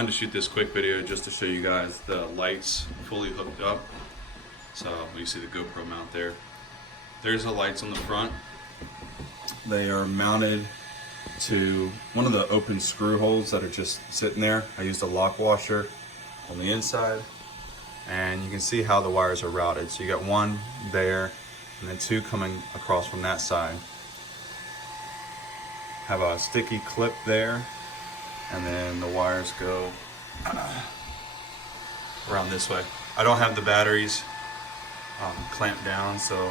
wanted to shoot this quick video just to show you guys the lights fully hooked up. So you see the GoPro mount there. There's the lights on the front. They are mounted to one of the open screw holes that are just sitting there. I used a lock washer on the inside, and you can see how the wires are routed. So you got one there and then two coming across from that side. Have a sticky clip there, and then the wires go around this way. I don't have the batteries clamped down, so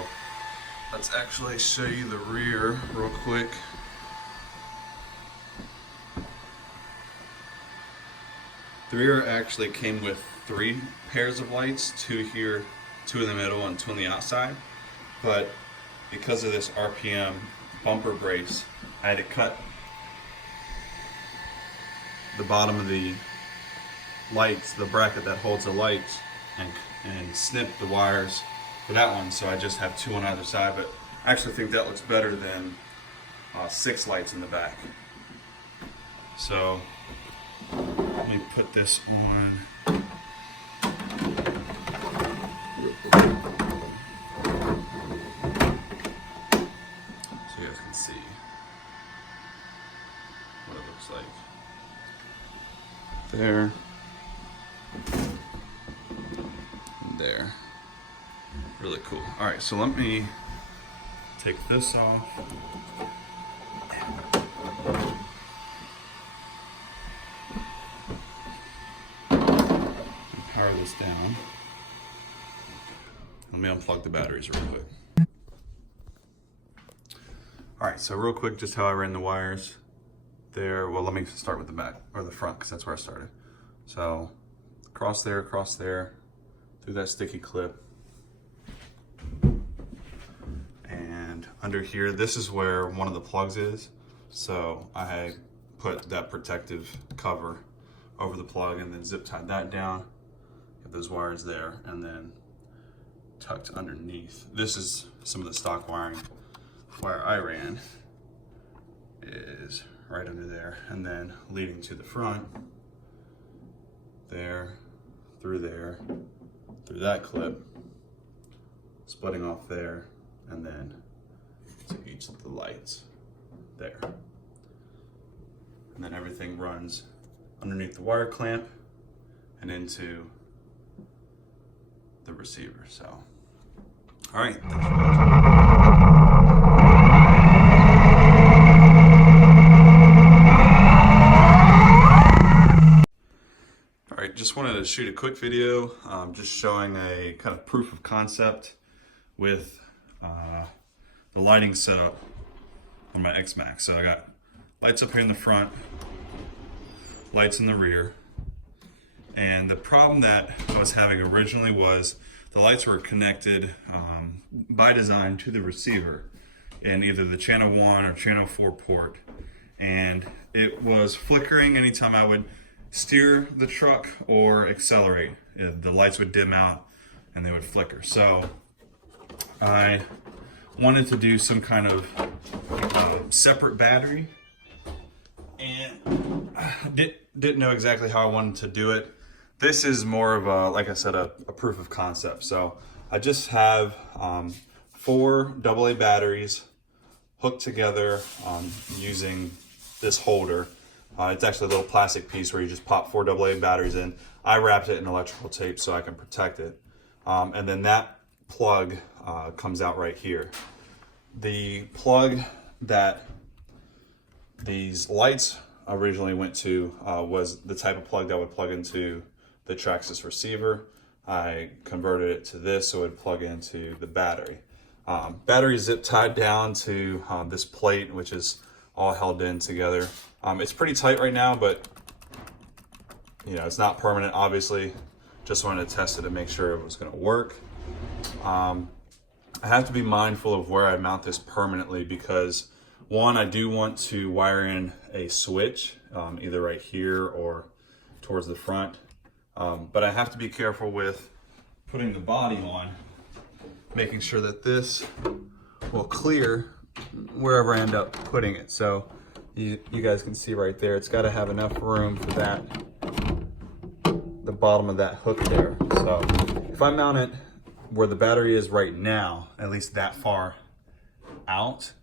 let's actually show you the rear real quick. The rear actually came with 3 pairs of lights, 2 here, 2 in the middle, and 2 on the outside. But because of this RPM bumper brace, I had to cut the bottom of the lights, the bracket that holds the lights, and snip the wires for that one, so I just have 2 on either side. But I actually think that looks better than 6 lights in the back. So let me put this on. So you guys can see what it looks like. There. And there. Really cool. Alright, so let me take this off. Power this down. Let me unplug the batteries real quick. Alright, so real quick, just how I ran the wires there. Well, let me start with the back, or the front, because that's where I started. So, across there, through that sticky clip. And under here, this is where one of the plugs is. So I put that protective cover over the plug and then zip tied that down. Get those wires there, and then tucked underneath. This is some of the stock wiring. Wire I ran is right under there, and then leading to the front, there, through that clip, splitting off there, and then to each of the lights there. And then everything runs underneath the wire clamp and into the receiver. So, all right, thanks for watching. Just wanted to shoot a quick video, just showing a kind of proof of concept with the lighting setup on my X-Maxx. So I got lights up here in the front, lights in the rear, and the problem that I was having originally was the lights were connected by design to the receiver in either the channel 1 or channel 4 port, and it was flickering anytime I would steer the truck or accelerate. The lights would dim out and they would flicker. So I wanted to do some kind of separate battery, and didn't know exactly how I wanted to do it. This is more of a, like I said, a proof of concept. So I just have 4 AA batteries hooked together using this holder. It's actually a little plastic piece where you just pop 4 AA batteries in. I wrapped it in electrical tape so I can protect it. And then that plug comes out right here. The plug that these lights originally went to was the type of plug that would plug into the Traxxas receiver. I converted it to this so it would plug into the battery. Battery zip tied down to this plate, which is all held in together. It's pretty tight right now, but you know, it's not permanent, obviously. Just wanted to test it to make sure it was gonna work. I have to be mindful of where I mount this permanently because, one, I do want to wire in a switch, either right here or towards the front. But I have to be careful with putting the body on, making sure that this will clear wherever I end up putting it. So you guys can see right there, it's got to have enough room for that the bottom of that hook there. So if I mount it where the battery is right now, at least that far out,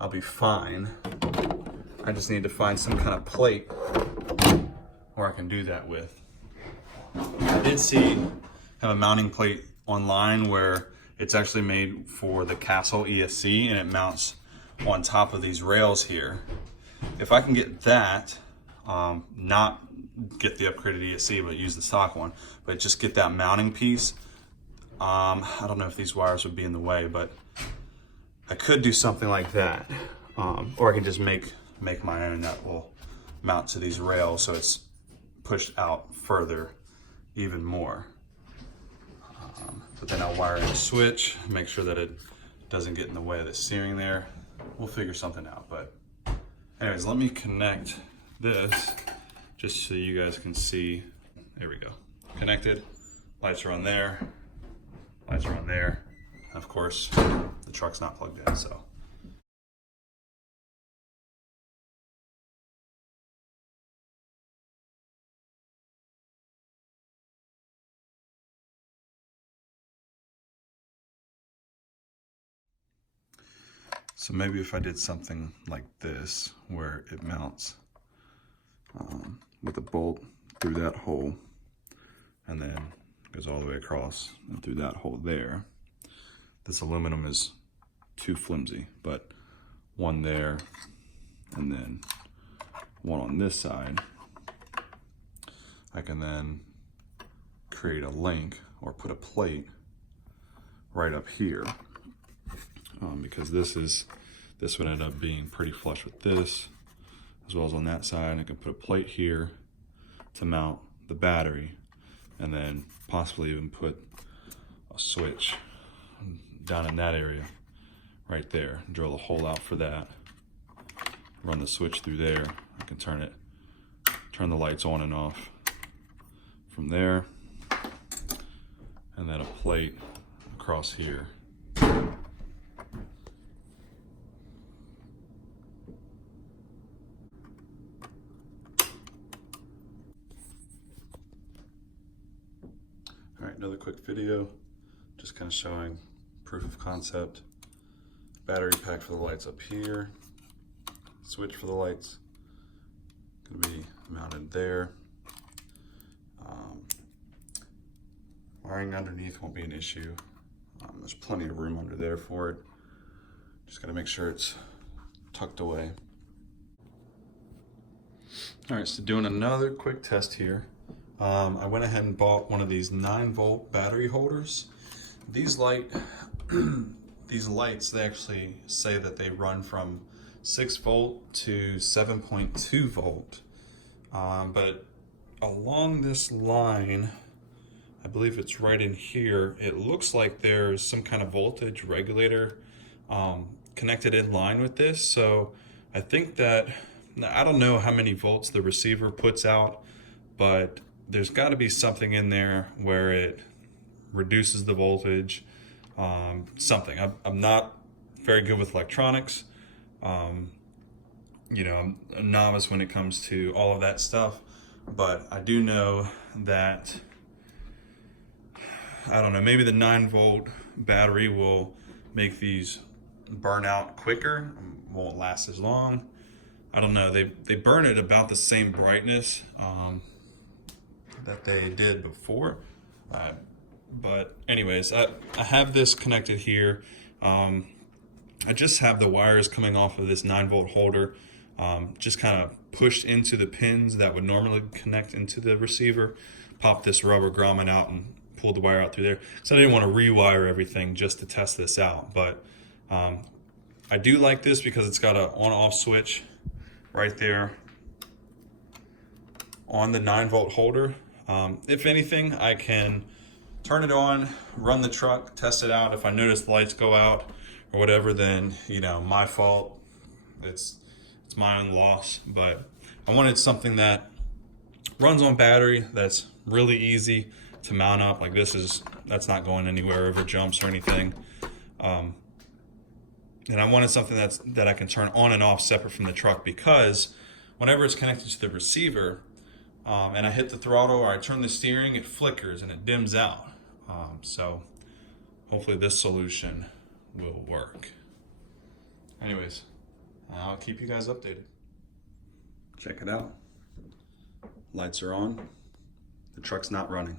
I'll be fine. I just need to find some kind of plate where I can do that with. I did have a mounting plate online where it's actually made for the Castle ESC and it mounts on top of these rails here. If I can get that, not get the upgraded ESC, but use the stock one, but just get that mounting piece. I don't know if these wires would be in the way, but I could do something like that. Or I can just make my own that will mount to these rails so it's pushed out further even more. But then I'll wire in a switch, make sure that it doesn't get in the way of the steering there. We'll figure something out, but anyways, let me connect this just so you guys can see. There we go. Connected. Lights are on there. Lights are on there. And of course, the truck's not plugged in, so. So maybe if I did something like this, where it mounts with a bolt through that hole, and then goes all the way across and through that hole there. This aluminum is too flimsy, but one there, and then one on this side. I can then create a link or put a plate right up here. Because this would end up being pretty flush with this, as well as on that side. I can put a plate here to mount the battery, and then possibly even put a switch down in that area right there. Drill a hole out for that, run the switch through there. I can turn the lights on and off from there, and then a plate across here. All right, another quick video, just kind of showing proof of concept. Battery pack for the lights up here. Switch for the lights, gonna be mounted there. Wiring underneath won't be an issue. There's plenty of room under there for it. Just gotta make sure it's tucked away. All right, so doing another quick test here. I went ahead and bought one of these 9-volt battery holders. These lights, they actually say that they run from 6 volt to 7.2 volt. But along this line, I believe it's right in here, it looks like there's some kind of voltage regulator connected in line with this. So I think that, I don't know how many volts the receiver puts out, but there's got to be something in there where it reduces the voltage, something. I'm not very good with electronics. You know, I'm a novice when it comes to all of that stuff, but I do know that, I don't know, maybe the 9-volt battery will make these burn out quicker, won't last as long. I don't know, they burn at about the same brightness that they did before. But anyways, I have this connected here. I just have the wires coming off of this 9-volt holder, just kind of pushed into the pins that would normally connect into the receiver. Pop this rubber grommet out and pull the wire out through there. So I didn't want to rewire everything just to test this out. But I do like this because it's got an on-off switch right there on the 9-volt holder. If anything, I can turn it on, run the truck, test it out. If I notice the lights go out or whatever, then, you know, my fault. It's my own loss. But I wanted something that runs on battery, that's really easy to mount up. Like that's not going anywhere over jumps or anything. And I wanted something that I can turn on and off separate from the truck, because whenever it's connected to the receiver, and I hit the throttle or I turn the steering, it flickers and it dims out. So hopefully this solution will work. Anyways, I'll keep you guys updated. Check it out. Lights are on. The truck's not running.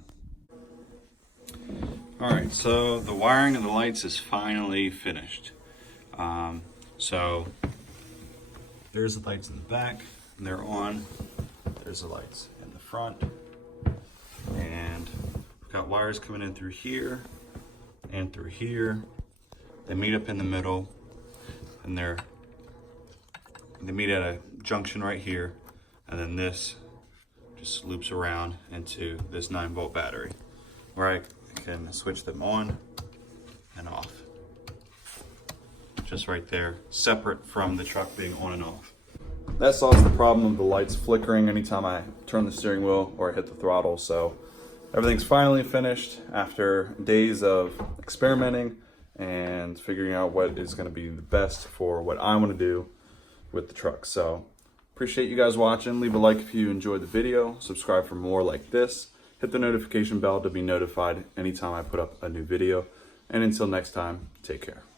All right, so the wiring of the lights is finally finished. So there's the lights in the back, and they're on. There's the lights in the front. And we've got wires coming in through here and through here. They meet up in the middle, and they meet at a junction right here, and then this just loops around into this 9-volt battery where I can switch them on and off. Just right there, separate from the truck being on and off. That solves the problem of the lights flickering anytime I turn the steering wheel or hit the throttle. So everything's finally finished after days of experimenting and figuring out what is going to be the best for what I want to do with the truck. So appreciate you guys watching. Leave a like if you enjoyed the video. Subscribe for more like this. Hit the notification bell to be notified anytime I put up a new video. And until next time, take care.